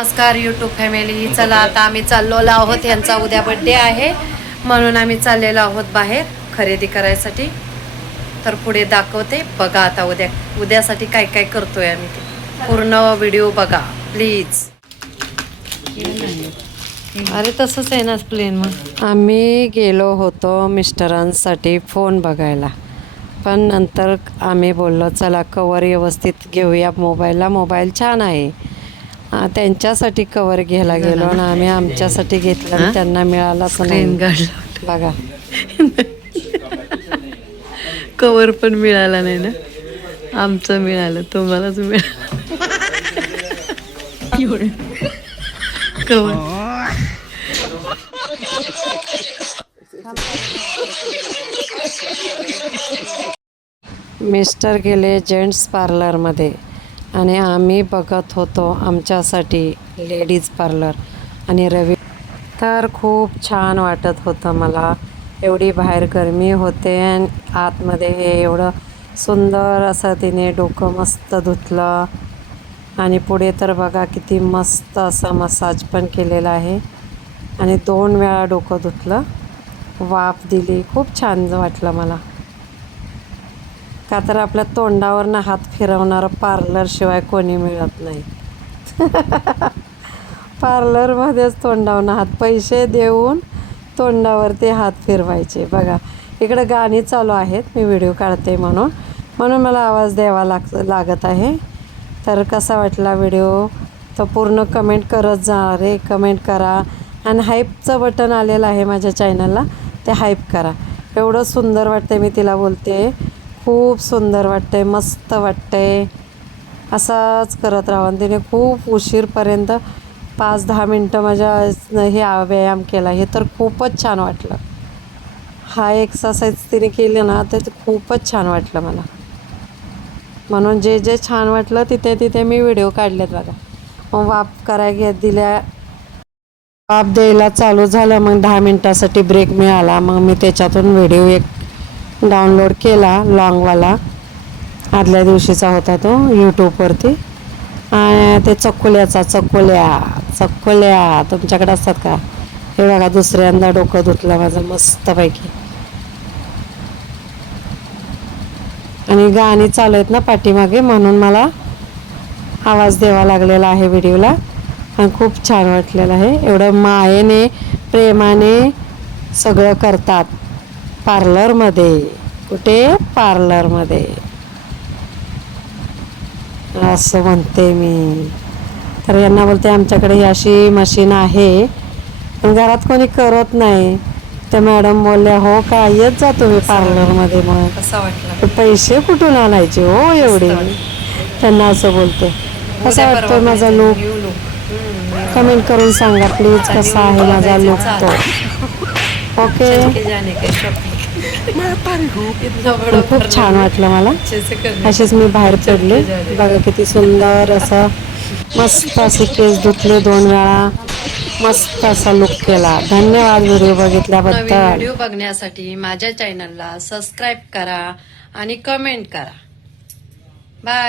नमस्कार YouTube family. चला आता आम्ही चाललेलो आहोत, यांचा उद्या बड्डे आहे म्हणून आम्ही चाललेलो आहोत बाहेर खरेदी करायसाठी. तर पुढे दाखवते बघा आता उद्यासाठी काय काय करतोय आम्ही ते पूर्ण व्हिडिओ बघा प्लीज. अरे तसंच आहे ना प्लेन. मग आम्ही गेलो होतो मिस्टरांसाठी फोन बघायला, पण नंतर आम्ही बोललो चला कवर व्यवस्थित घेऊया मोबाईलला, मोबाईल छान आहे. त्यांच्यासाठी कवर घ्यायला गेलो आणि आम्ही आमच्यासाठी घेतलं आणि त्यांना मिळालाच नाही. बघा कवर पण मिळाला नाही ना, आमचं मिळालं, तुम्हालाच मिळालं कवर. मिस्टर गेले जेंट्स पार्लरमध्ये आणि आम्ही बघत होतो आमच्यासाठी लेडीज पार्लर. आणि रवी तर खूप छान वाटत होतं मला. एवढी बाहेर गरमी होते आणि आतमध्ये हे एवढं सुंदर असं तिने डोकं मस्त धुतलं. आणि पुढे तर बघा किती मस्त असा मसाज पण केलेला आहे. आणि 2 वेळा डोकं धुतलं, वाफ दिली. खूप छान वाटलं मला. का तर आपल्या तोंडावरनं हात फिरवणारं पार्लरशिवाय कोणी मिळत नाही. पार्लरमध्येच तोंडावरनं हात, पैसे देऊन तोंडावरती हात फिरवायचे. बघा इकडं गाणी चालू आहेत, मी व्हिडिओ काढते म्हणून मला आवाज द्यावा लागत आहे. तर कसा वाटला व्हिडिओ तर पूर्ण कमेंट करत जा रे, कमेंट करा. आणि हाईपचं बटन आलेलं आहे माझ्या चॅनलला, ते हाईप करा. एवढं सुंदर वाटतं, मी तिला बोलते खूप सुंदर वाटतंय, मस्त वाटतंय. असंच करत राहा. तिने खूप उशीरपर्यंत 5-10 मिनटं माझ्या हे व्यायाम केला. हे तर खूपच छान वाटलं. हा एक्सरसाइज तिने केली ना तर खूपच छान वाटलं मला. म्हणून जे छान वाटलं तिथे मी व्हिडिओ काढलेत बघा. मग वाफ करायला दिल्या, वाफ द्यायला चालू झालं. मग 10 मिनटासाठी ब्रेक मिळाला. मग मी त्याच्यातून व्हिडिओ एक डाउनलोड केला, लॉंगवाला. आदल्या दिवशीचा होता तो यूट्यूबवरती. ते चकोल्या तुमच्याकडे असतात का? हे बघा दुसऱ्यांदा डोकं धुतलं माझं मस्तपैकी. आणि गाणी चालू आहेत ना पाठीमागे, म्हणून मला आवाज द्यावा लागलेला आहे व्हिडिओला. आणि खूप छान वाटलेलं आहे. एवढं मायेने प्रेमाने सगळं करतात पार्लरमध्ये. कुठे? पार्लरमध्ये, असं म्हणते मी. तर यांना बोलते आमच्याकडे ही अशी मशीन आहे पण घरात कोणी करत नाही. त्या मॅडम बोलल्या हो का, येत जा तुम्ही पार्लरमध्ये. मग कसा वाटला? पैसे कुठून आणायचे हो एवढे? त्यांना असं बोलते. कसा वाटतोय माझा लुक? कमेंट करून सांगा प्लीज कसा आहे माझा लुक तो. ओके. खूप छान वाटलं मला. असेच मी बाहेर पडले. बघा किती सुंदर असं मस्त असे केस धुतले 2 वेळा, मस्त असा लुक केला. धन्यवाद व्हिडिओ बघितल्याबद्दल. व्हिडिओ बघण्यासाठी माझ्या चॅनलला सबस्क्राईब करा आणि कमेंट करा. बाय.